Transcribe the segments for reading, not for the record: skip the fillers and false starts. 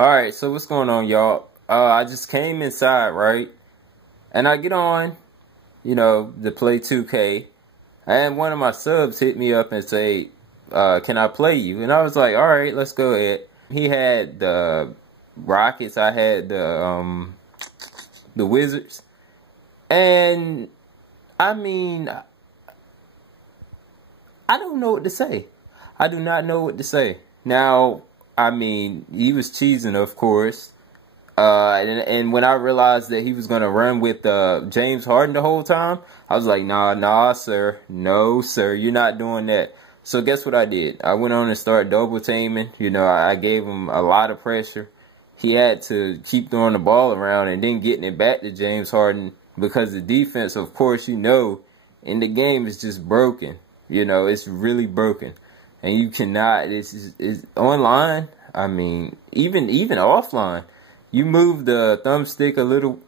Alright, so what's going on, y'all? I just came inside, right? And I get on, to play 2K. And one of my subs hit me up and say, can I play you? And I was like, alright, let's go ahead. He had the Rockets, I had the Wizards. And, I mean, I don't know what to say. I do not know what to say. Now, I mean, he was cheesing, of course. And when I realized that he was going to run with James Harden the whole time, I was like, nah, sir. No, sir, you're not doing that. So guess what I did? I went on and started double teaming. I gave him a lot of pressure. He had to keep throwing the ball around and then getting it back to James Harden because the defense, of course, in the game is just broken. It's really broken. And you cannot, it's online, I mean, even offline, you move the thumbstick a little,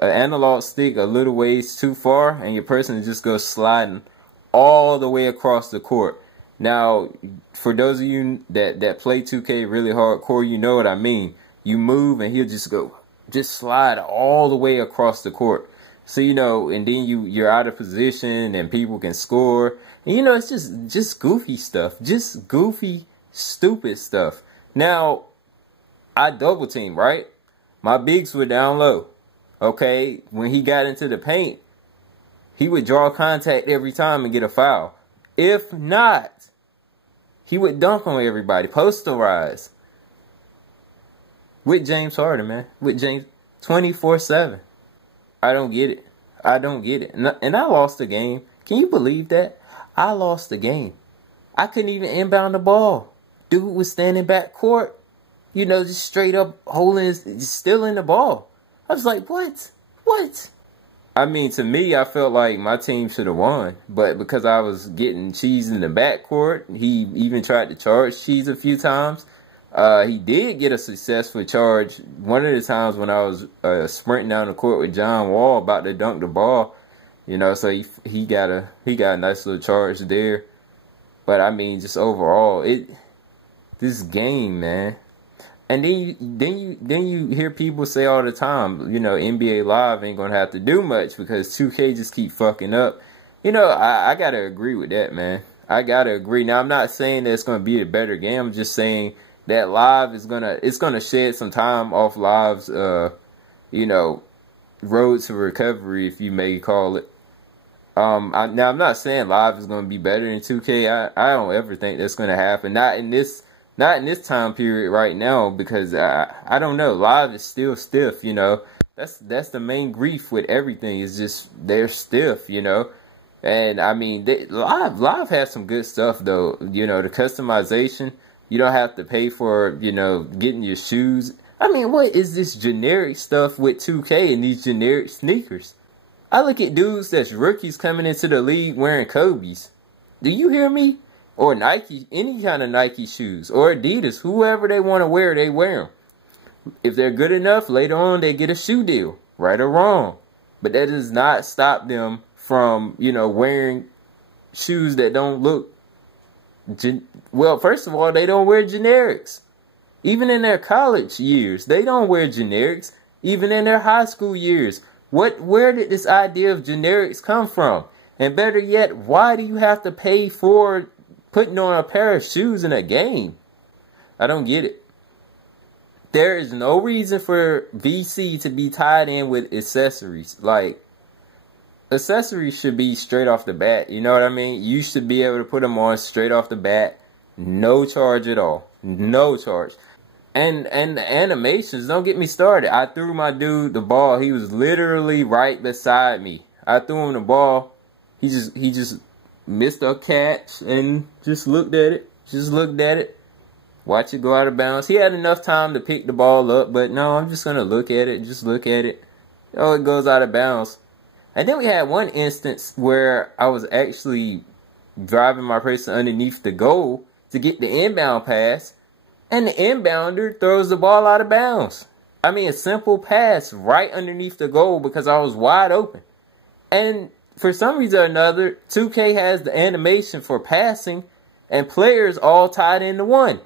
analog stick a little ways too far, and your person just goes sliding all the way across the court. Now, for those of you that play 2K really hardcore, you know what I mean. You move and he'll just slide all the way across the court. So, and then you're out of position and people can score. And, it's just goofy stuff. Just goofy, stupid stuff. Now, I double team, right? My bigs were down low. Okay? When he got into the paint, he would draw contact every time and get a foul. If not, he would dunk on everybody. Posterize. With James Harden, man. With James 24/7. I don't get it. I don't get it. And I lost the game. Can you believe that? I lost the game. I couldn't even inbound the ball. Dude was standing back court. Just straight up holding, stealing the ball. I was like, what? What? I mean, to me, I felt like my team should have won. But because I was getting cheese in the backcourt, he even tried to charge cheese a few times. He did get a successful charge one of the times when I was sprinting down the court with John Wall about to dunk the ball. So he got a nice little charge there. But I mean, just overall, this game, man. And then you hear people say all the time, NBA Live ain't gonna have to do much because 2K just keep fucking up. I gotta agree with that, man. I gotta agree. Now I'm not saying that it's gonna be a better game. I'm just saying that Live is gonna shed some time off Live's road to recovery, if you may call it. Now I'm not saying Live is gonna be better than 2K. I don't ever think that's gonna happen. Not in this time period right now, because I don't know. Live is still stiff, That's the main grief with everything, is just they're stiff, And I mean, Live has some good stuff though. The customization. You don't have to pay for, getting your shoes. I mean, what is this generic stuff with 2K and these generic sneakers? I look at dudes that's rookies coming into the league wearing Kobe's. Do you hear me? Or Nike, any kind of Nike shoes. Or Adidas, whoever they want to wear, they wear them. If they're good enough, later on they get a shoe deal. Right or wrong. But that does not stop them from, wearing shoes that don't look... Well, first of all, they don't wear generics. Even in their college years, they don't wear generics. Even in their high school years. Where did this idea of generics come from? And better yet, why do you have to pay for putting on a pair of shoes in a game? I don't get it. There is no reason for VC to be tied in with accessories. Like, accessories should be straight off the bat. You know what I mean? You should be able to put them on straight off the bat. No charge at all. No charge. And the animations, don't get me started. I threw my dude the ball. He was literally right beside me. I threw him the ball. He just missed a catch and just looked at it. Just looked at it. Watch it go out of bounds. He had enough time to pick the ball up, but no, I'm just going to look at it. Just look at it. Oh, it goes out of bounds. And then we had one instance where I was actually driving my person underneath the goal to get the inbound pass. And the inbounder throws the ball out of bounds. I mean, a simple pass right underneath the goal because I was wide open. And for some reason or another, 2K has the animation for passing and players all tied into one.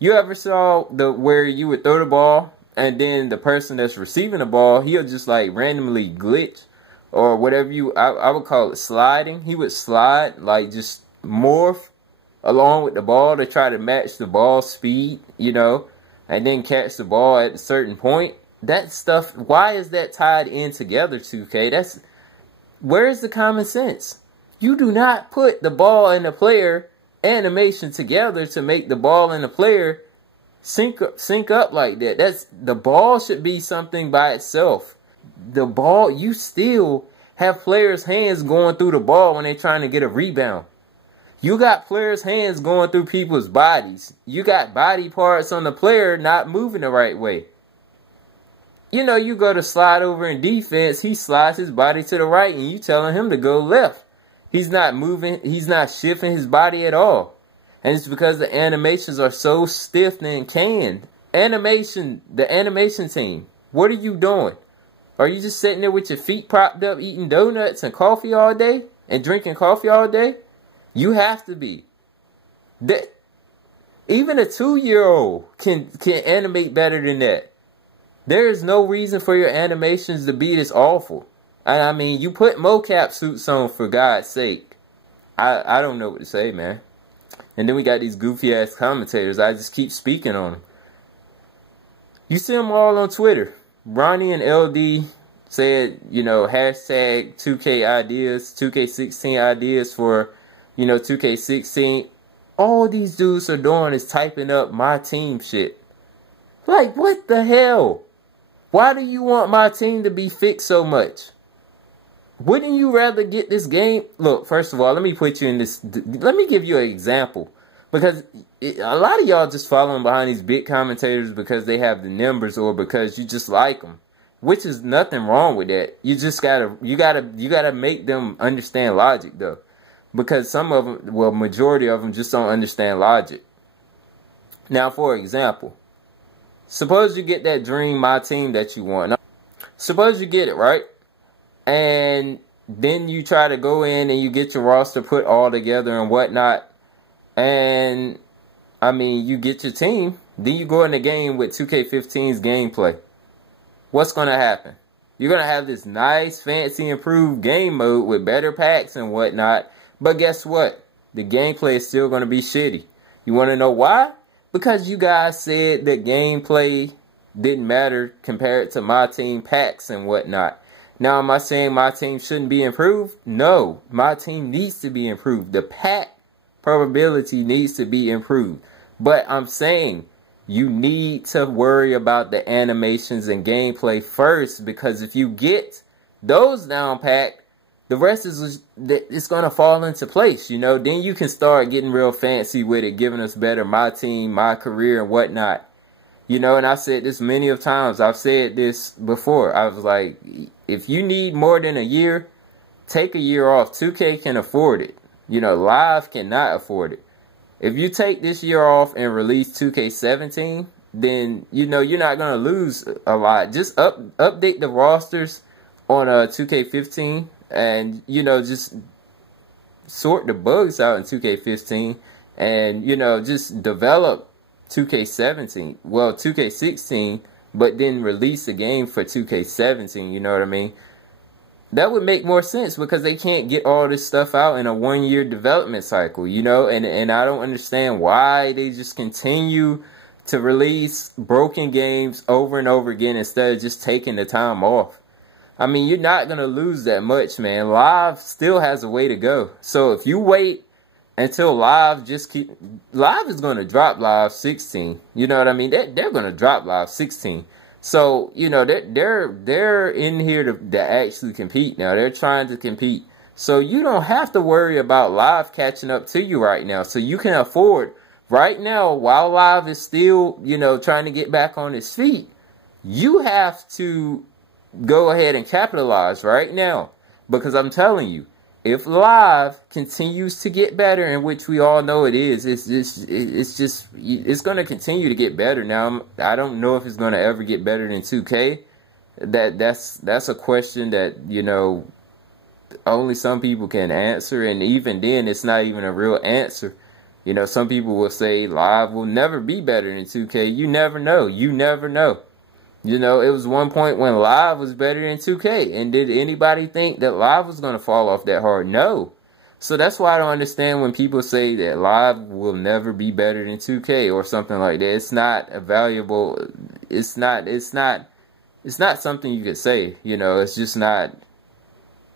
You ever saw where you would throw the ball and then the person that's receiving the ball, he'll just like randomly glitch or whatever I would call it sliding. He would slide, like just morph along with the ball to try to match the ball speed, you know, and then catch the ball at a certain point. That stuff, why is that tied in together, 2K? Where's the common sense? You do not put the ball and the player animation together to make the ball and the player sync up like that. The ball should be something by itself. The ball, you still have players' hands going through the ball when they're trying to get a rebound. You got players' hands going through people's bodies. You got body parts on the player not moving the right way. You know, you go to slide over in defense, he slides his body to the right and you telling him to go left. He's not moving, he's not shifting his body at all. And it's because the animations are so stiff and canned. The animation team, what are you doing? Are you just sitting there with your feet propped up eating donuts and coffee all day? And drinking coffee all day? You have to be. Even a 2-year-old can animate better than that. There is no reason for your animations to be this awful. And I mean, you put mocap suits on for God's sake. I don't know what to say, man. And then we got these goofy ass commentators. I just keep speaking on them. You see them all on Twitter. Ronnie and LD said, you know, hashtag 2K ideas, 2K16 ideas for, you know, 2K16. All these dudes are doing is typing up my team shit. Like, what the hell? Why do you want my team to be fixed so much? Wouldn't you rather get this game? Look, first of all, let me put you in this. Let me give you an example. Because a lot of y'all just following behind these big commentators because they have the numbers or because you just like them. Which is nothing wrong with that. You just you gotta make them understand logic though. Because some of them, well, majority of them just don't understand logic. Now, for example, suppose you get that dream my team that you want. Suppose you get it, right? And then you try to go in and you get your roster put all together and whatnot. And, I mean, you get your team. Then you go in the game with 2K15's gameplay. What's going to happen? You're going to have this nice, fancy, improved game mode with better packs and whatnot. But guess what? The gameplay is still going to be shitty. You want to know why? Because you guys said that gameplay didn't matter compared to my team packs and whatnot. Now, am I saying my team shouldn't be improved? No, my team needs to be improved. The pack probability needs to be improved. But I'm saying you need to worry about the animations and gameplay first, because if you get those down packed, the rest is it's going to fall into place, you know. Then you can start getting real fancy with it, giving us better my team, my career, and whatnot. You know, and I've said this many of times. I've said this before. I was like, if you need more than a year, take a year off. 2K can afford it. You know, Live cannot afford it. If you take this year off and release 2K17, then, you know, you're not going to lose a lot. Just update the rosters on 2K15 and, you know, just sort the bugs out in 2K15 and, you know, just develop 2K17, well, 2K16, but then release a game for 2K17, you know what I mean? That would make more sense because they can't get all this stuff out in a 1-year development cycle, you know? And I don't understand why they just continue to release broken games over and over again instead of just taking the time off. I mean, you're not going to lose that much, man. Live still has a way to go. So if you wait until Live Live is going to drop Live 16. You know what I mean? They're going to drop Live 16. So, you know, they're in here to actually compete now. They're trying to compete. So you don't have to worry about Live catching up to you right now. So you can afford right now, while Live is still, you know, trying to get back on its feet, you have to go ahead and capitalize right now. Because I'm telling you, if Live continues to get better, in which we all know it is, it's going to continue to get better. Now, I don't know if it's going to ever get better than 2K. That's a question that, you know, only some people can answer, and even then, it's not even a real answer. You know, some people will say live will never be better than 2K. You never know. You never know. You know, it was one point when live was better than 2K. And did anybody think that live was going to fall off that hard? No. So that's why I don't understand when people say that live will never be better than 2K or something like that. It's not a valuable, it's not something you could say. You know, it's just not,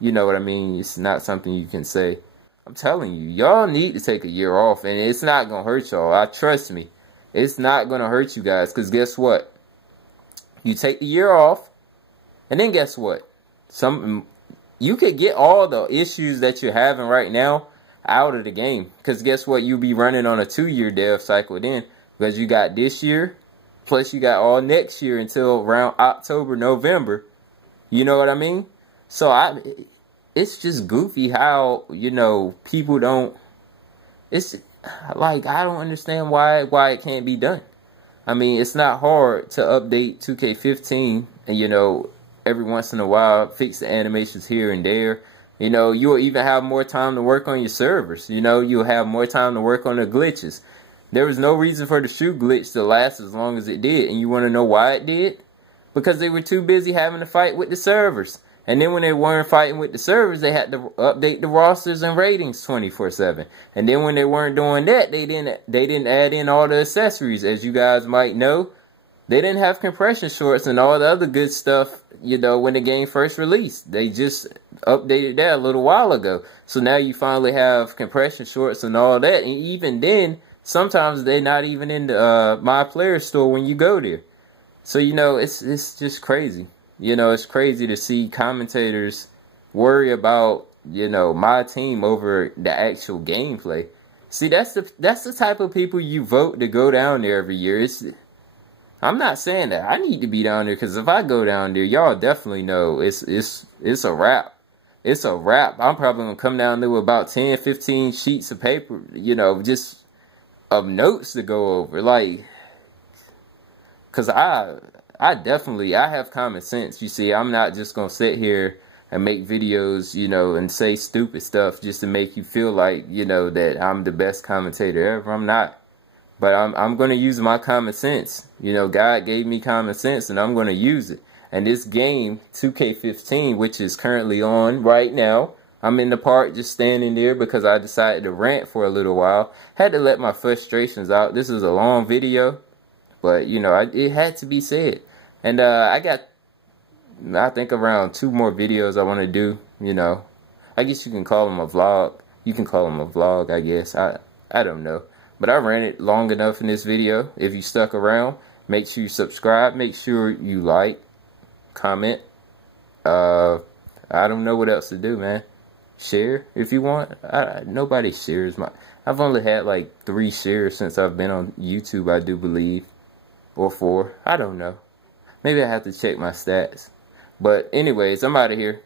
you know what I mean? It's not something you can say. I'm telling you, y'all need to take a year off, and it's not going to hurt y'all. Trust me. It's not going to hurt you guys, because guess what? You take the year off, and then guess what? You could get all the issues that you're having right now out of the game, because guess what? You'll be running on a 2-year dev cycle then, because you got this year, plus you got all next year until around October, November. You know what I mean? So it's just goofy how, you know, people don't, it's like, I don't understand why it can't be done. I mean, it's not hard to update 2K15 and, you know, every once in a while fix the animations here and there. You know, you'll even have more time to work on your servers. You know, you'll have more time to work on the glitches. There was no reason for the shoe glitch to last as long as it did. And you want to know why it did? Because they were too busy having to fight with the servers. And then when they weren't fighting with the servers, they had to update the rosters and ratings 24/7. And then when they weren't doing that, they didn't add in all the accessories. As you guys might know, they didn't have compression shorts and all the other good stuff, you know, when the game first released. They just updated that a little while ago. So now you finally have compression shorts and all that. And even then, sometimes they're not even in the My Player store when you go there. So, you know, it's just crazy. You know, it's crazy to see commentators worry about, you know, my team over the actual gameplay. See, that's the type of people you vote to go down there every year. I'm not saying that I need to be down there, because if I go down there, y'all definitely know it's a wrap. It's a wrap. I'm probably gonna come down there with about 10, 15 sheets of paper, you know, just of notes to go over, like, because I have common sense. You see, I'm not just going to sit here and make videos, you know, and say stupid stuff just to make you feel like, you know, that I'm the best commentator ever. I'm not. But I'm going to use my common sense. You know, God gave me common sense, and I'm going to use it. And this game, 2K15, which is currently on right now, I'm in the park just standing there because I decided to rant for a little while. Had to let my frustrations out. This is a long video. But, you know, it had to be said. And I got, I think, around 2 more videos I want to do, you know. I guess you can call them a vlog. You can call them a vlog, I guess. I don't know. But I ran it long enough in this video. If you stuck around, make sure you subscribe. Make sure you like, comment. I don't know what else to do, man. Share if you want. Nobody shares my... I've only had like 3 shares since I've been on YouTube, I do believe. Or 4. I don't know. Maybe I have to check my stats. But anyways, I'm out of here.